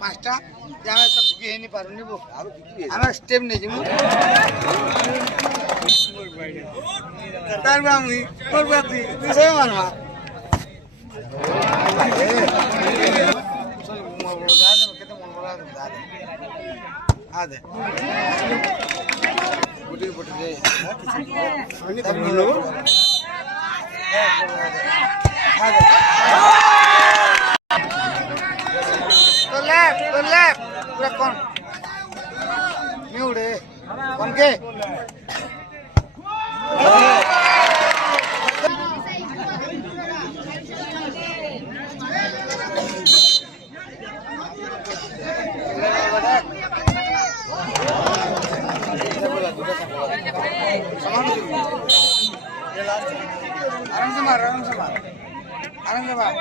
পাঁচটা যে আমি তো ঢুকে নি পারু নিব আমার স্টেপ নেই যাবো তারপর আমি করবো তুই সে মারমা আদে বুটি বুটি রে আদে तो लेफ्ट पूरा कौन नहीं उड़े कौन के आराम से मार आराम से मार आराम से मार